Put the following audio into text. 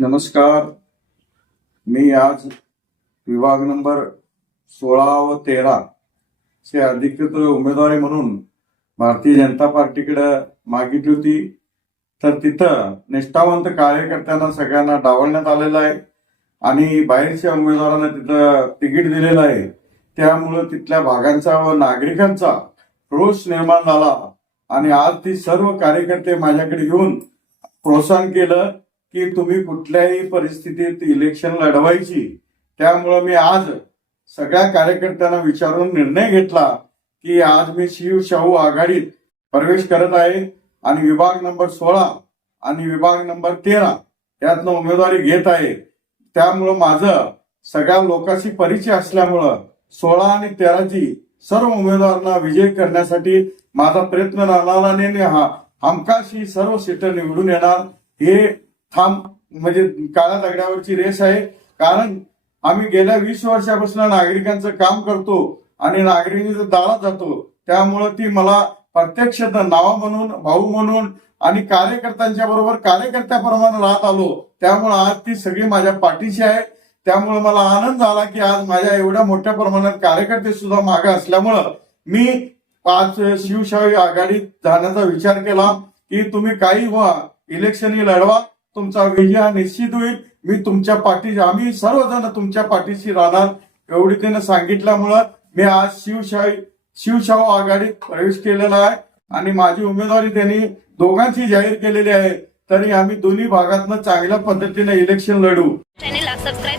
नमस्कार. मी आज विभाग नंबर 16 व 13 चे अधिकृत उमेदवारी म्हणून भारतीय जनता पार्टीकडे मागितली होती. तर तिथं निष्ठावंत कार्यकर्त्यांना सगळ्यांना डावलण्यात आलेलं आहे आणि बाहेरच्या उमेदवारांना तिथं तिकीट दिलेलं आहे. त्यामुळे तिथल्या भागांचा व नागरिकांचा रोष निर्माण झाला आणि आज ती सर्व कार्यकर्ते माझ्याकडे येऊन प्रोत्साहन केलं की तुम्ही कुठल्याही परिस्थितीत इलेक्शन लढवायची. त्यामुळं मी आज सगळ्या कार्यकर्त्यांना विचारून निर्णय घेतला की आज मी शिवशाहू आघाडीत प्रवेश करत आहे आणि विभाग नंबर 16 आणि विभाग नंबर 13 यातनं उमेदवारी घेत आहे. त्यामुळं माझं सगळ्या लोकांशी परिचय असल्यामुळं 16 आणि 13ची सर्व उमेदवारांना विजय करण्यासाठी माझा प्रयत्न राहणार आणि हमखास ही सर्व सीटं निवडून येणार. हे म्हणजे काळ्या दगडावरची रेस आहे. कारण आम्ही गेल्या 20 वर्षापासून नागरिकांचं काम करतो आणि नागरिकांच्या दारात जातो. त्यामुळं ती मला प्रत्यक्ष नाव म्हणून, भाऊ म्हणून आणि कार्यकर्त्यांच्या बरोबर कार्यकर्त्याप्रमाणे राहत आलो. त्यामुळे आज ती सगळी माझ्या पाठीशी आहे. त्यामुळे मला आनंद झाला की आज माझ्या एवढ्या मोठ्या प्रमाणात कार्यकर्ते सुद्धा मागे असल्यामुळं मी आज शिवशाही आघाडीत जाण्याचा विचार केला की तुम्ही काही व्हा, इलेक्शन लढवा, तुमचा विजय हा निश्चित होईल. मी तुमच्या पाठीशी, आम्ही सर्वजण तुमच्या पाठीशी राहणार एवढी त्यानं सांगितल्यामुळं मी आज शिवशाहू आघाडीत प्रवेश केलेला आहे आणि माझी उमेदवारी त्यांनी दोघांची जाहीर केलेली आहे. तरी आम्ही दोन्ही भागातनं चांगल्या पद्धतीने इलेक्शन लढू. चॅनेलला सबस्क्राईब